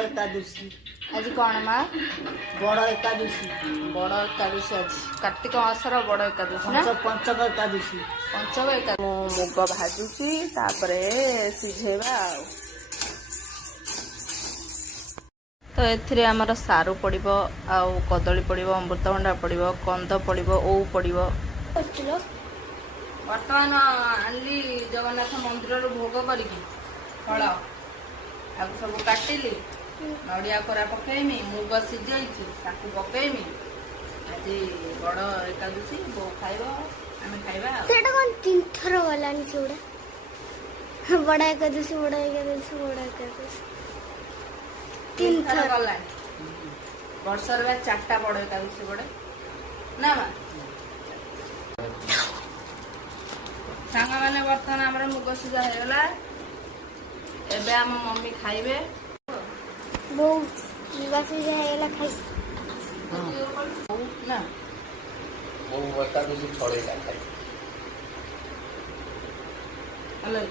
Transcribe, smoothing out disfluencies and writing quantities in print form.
एकादशी आज कौन माँ बड़ एकादशी बड़ एकादशी आज कार्तिक मासर बड़ एकादशी ना पंचक एकादशी पंचम एकादशी मुग भाजुची तापरे सिझेबा तो एथिरे आमर सारू पड़िबो आउ कदली पड़िबो अमृतभंडा पड़िबो कंद पड़िबो ओउ पड़िबो बर्तमान आनली जगन्नाथ मंदिर भोग करिकी फल आगु सब काटिली नड़िया कोरा पकेमी मुग सिझाई ताकू पकेमी आज बड़ एकादशी बो खाइबो आमे खाइबा सेटा कोन तीन थर गलानी छुड़ा बड़ा एकादशी बड़ा एकादशी बड़ा एकादशी तीन थर गला वर्षर बा चारटा बड़ एकादशी बड़े ना मा सांग माने बर्तमान हमर मुग सिझा हे गला एबे हम मम्मी खाइबे बहुत निवासी जाएगा खाई ना वो एकादशी छड़ेगा खाई हेलो